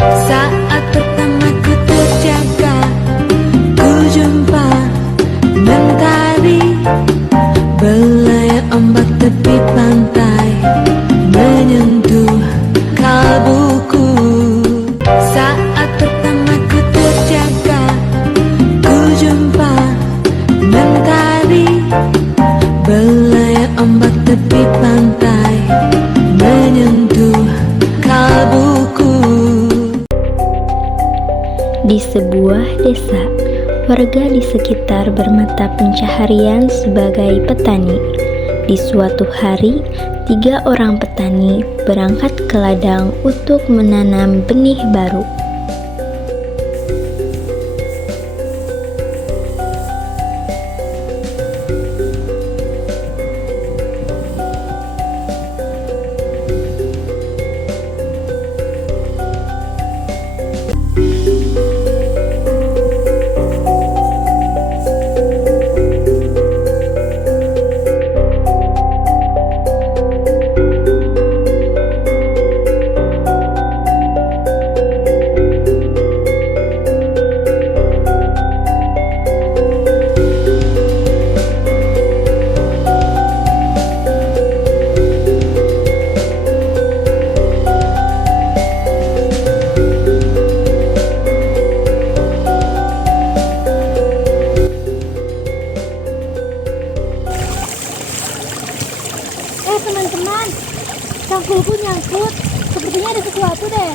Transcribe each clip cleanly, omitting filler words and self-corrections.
Saat pertama ku terjaga, ku jumpa mentari, belayar ombak tepi pantai menyentuh kalbuku. Saat pertama ku terjaga, ku jumpa mentari, belayar ombak tepi pantai menyentuh kalbuku. Di sebuah desa, warga di sekitar bermata pencaharian sebagai petani. Di suatu hari, 3 orang petani berangkat ke ladang untuk menanam benih baru. Teman-teman, cangkulku nyangkut. Sepertinya ada sesuatu deh.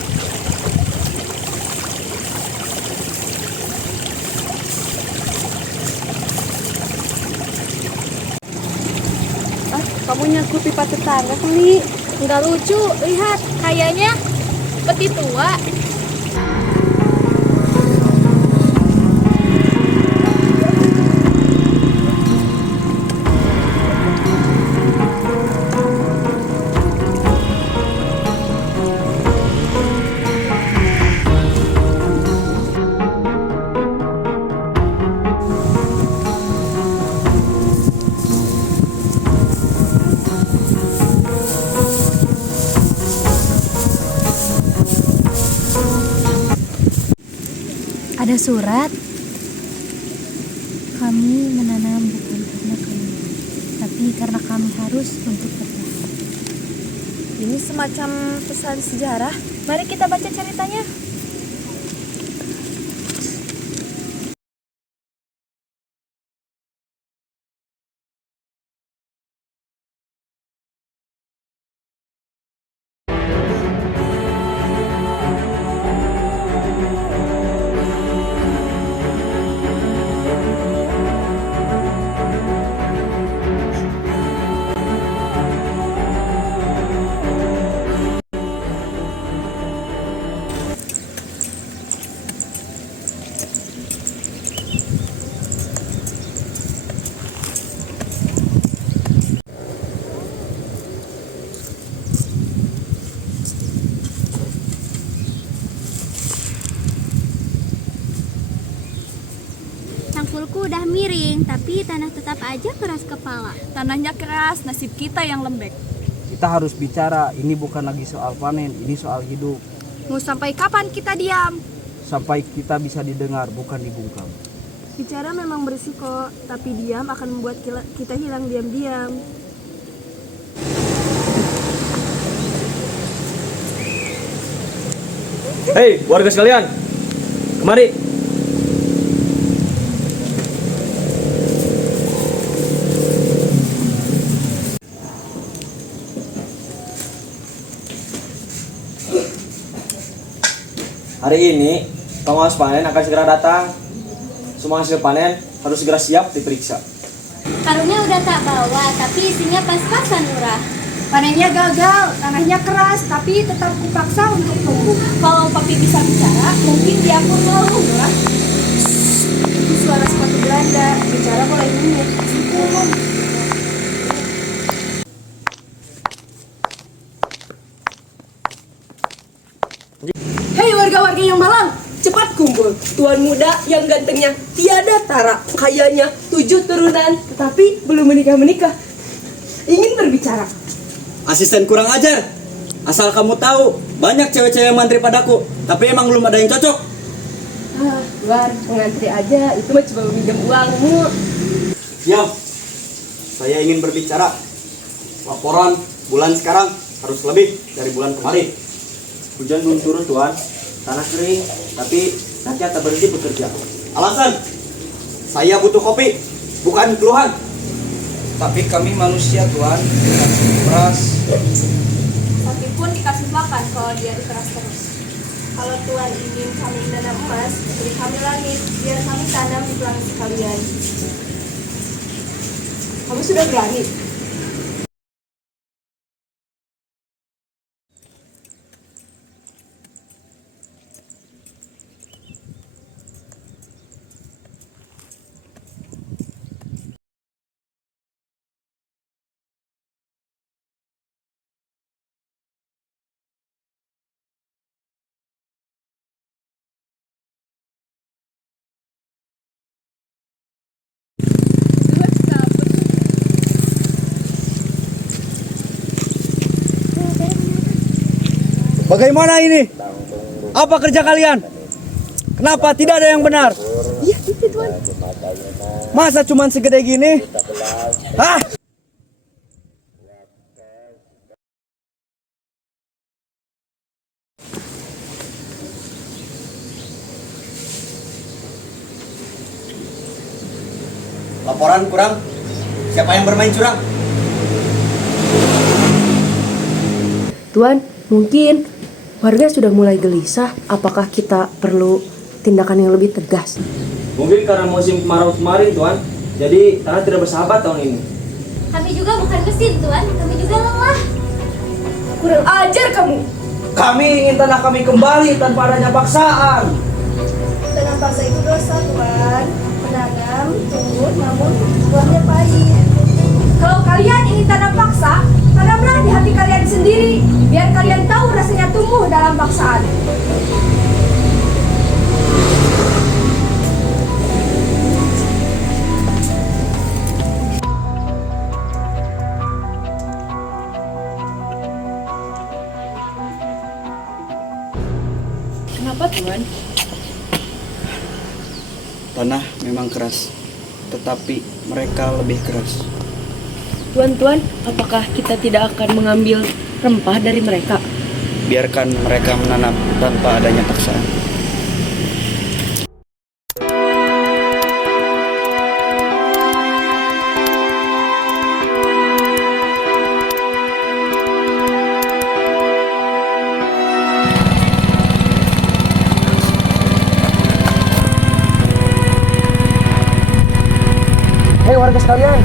Kamu nyangkut pipa tetangga kali. Enggak lucu, lihat. Kayaknya peti tua. Ada surat. Kami menanam bukan karena kami, tapi karena kami harus untuk bertahan. Ini semacam pesan sejarah. Mari kita baca ceritanya. Cangkulku udah miring, tapi tanah tetap aja keras kepala. Tanahnya keras, nasib kita yang lembek. Kita harus bicara, ini bukan lagi soal panen, ini soal hidup. Mau sampai kapan kita diam? Sampai kita bisa didengar, bukan dibungkam. Bicara memang berisiko, tapi diam akan membuat kita hilang diam-diam. Hei, warga sekalian, kemari. Hari ini, pengawas panen akan segera datang. Semua hasil panen harus segera siap diperiksa. Karungnya udah tak bawa, tapi isinya pas-pasan, Lurah. Panennya gagal, tanahnya keras, tapi tetap kupaksa untuk tumbuh. Kalau Papi bisa bicara, mungkin dia pun mau, Lurah. Itu suara sepatu Belanda, bicara mulai minyak. Hei warga-warga yang malang, cepat kumpul. Tuan muda yang gantengnya tiada tara, kayanya 7 turunan, tetapi belum menikah-menikah. Ingin berbicara. Asisten kurang ajar, asal kamu tahu, Banyak cewek-cewek yang mantri padaku, tapi emang belum ada yang cocok. Tuan, mengantri aja, itu mah cuma meminjam uangmu. Diam. Saya ingin berbicara. Laporan bulan sekarang harus lebih dari bulan kemarin. Hujan belum turun, Tuan. Tanah kering, tapi rakyat tak berhenti bekerja. Alasan? Saya butuh kopi, bukan keluhan. Tapi kami manusia Tuan, dikasih beras. Tapi pun dikasih makan kalau dia dikeras terus. Kalau Tuhan ingin kami menanam emas, beri kami langit, biar kami tanam di planet sekalian. Kamu sudah berani? Bagaimana ini? Apa kerja kalian? Kenapa tidak ada yang benar? Iya, itu Tuhan. Masa cuman segede gini? Hah? Laporan kurang. Siapa yang bermain curang? Tuan, mungkin warga sudah mulai gelisah. Apakah kita perlu tindakan yang lebih tegas? Mungkin karena musim kemarau kemarin, Tuan. Jadi tanah tidak bersahabat tahun ini. Kami juga bukan mesin, Tuan. Kami juga lelah. Kurang ajar kamu. Kami ingin tanah kami kembali tanpa adanya paksaan. Tanam paksa itu dosa, Tuhan. Menanam, tumbuh, namun buahnya pahit. Kalau kalian ingin tanam paksa, tanamlah di hati kalian sendiri, biar kalian tahu rasanya tumbuh dalam paksaan. Kenapa, Tuan? Tanah memang keras, tetapi mereka lebih keras. Tuan, apakah kita tidak akan mengambil rempah dari mereka? Biarkan mereka menanam tanpa adanya paksaan. Hei warga sekalian,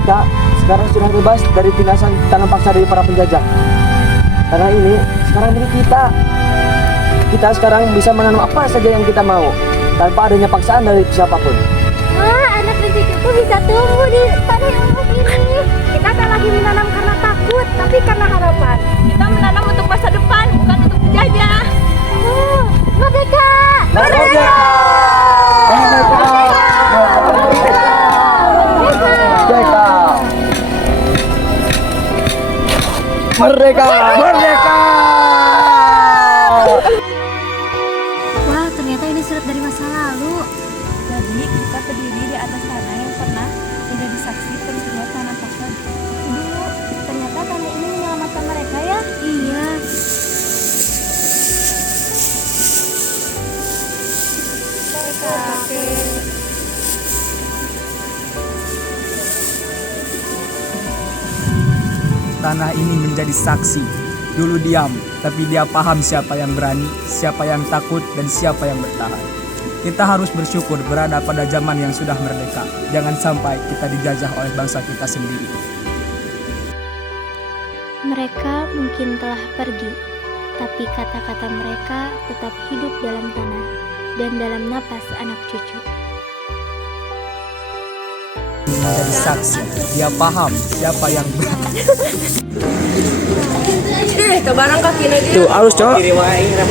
kita sekarang sudah bebas dari tindasan tanam paksa dari para penjajah. Karena ini sekarang milik kita. Kita sekarang bisa menanam apa saja yang kita mau tanpa adanya paksaan dari siapapun. Wah, anak cucu itu bisa tumbuh di tanah yang luas ini. Kita tak lagi menanam karena takut, tapi karena harapan. Kita menanam untuk masa depan, bukan untuk penjajah. Merdeka! Merdeka! Merdeka! Merdeka! Wah, ternyata ini surat dari masa lalu. Jadi kita berdiri di atas tanah yang pernah menjadi saksi peristiwa tanam paksa dulu. Ternyata tanah ini menyelamatkan mereka ya? Iya. Tanah ini menjadi saksi. Dulu diam, tapi dia paham siapa yang berani, siapa yang takut, dan siapa yang bertahan. Kita harus bersyukur berada pada zaman yang sudah merdeka. Jangan sampai kita dijajah oleh bangsa kita sendiri. Mereka mungkin telah pergi, tapi kata-kata mereka tetap hidup dalam tanah dan dalam napas anak cucu. Menjadi saksi, dia paham siapa yang berani. Kebarang kaki lagi. Tuh, halus cowok.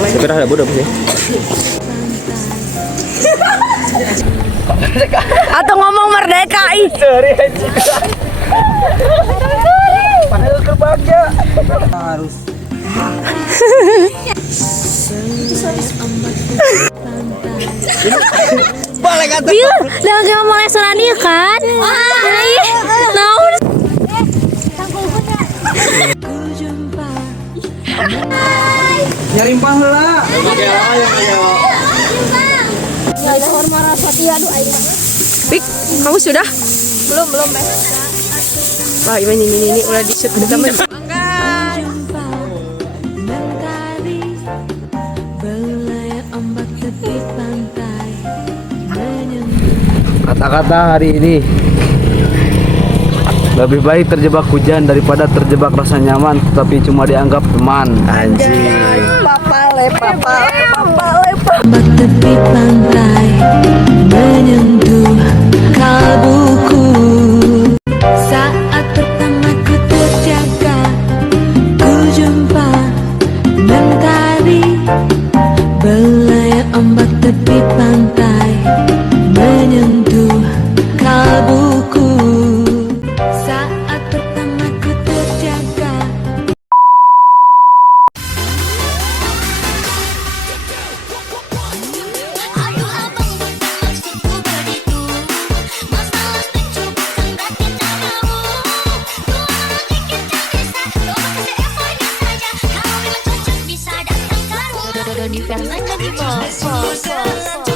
Segera ada bodoh sih. Atau ngomong merdeka ih. Padahal berbahagia. Kita harus Bill, udah gak mau leseran dia kan? Naon? Ku jumpa nyari pahala. Pik, kamu sudah? Belum. Wah, ini udah di shoot teman. jumpa mentari belayar ombak tepi pantai menyentuh Kata-kata hari ini, lebih baik terjebak hujan daripada terjebak rasa nyaman tetapi cuma dianggap teman. Anjing. ombak tepi pantai menyentuh kalbuku saat pertama ku terjaga ku jumpa mentari belayar ombak tepi pantai menyentuh kalbuku saat pertama ku terjaga. Di versi jadi bos.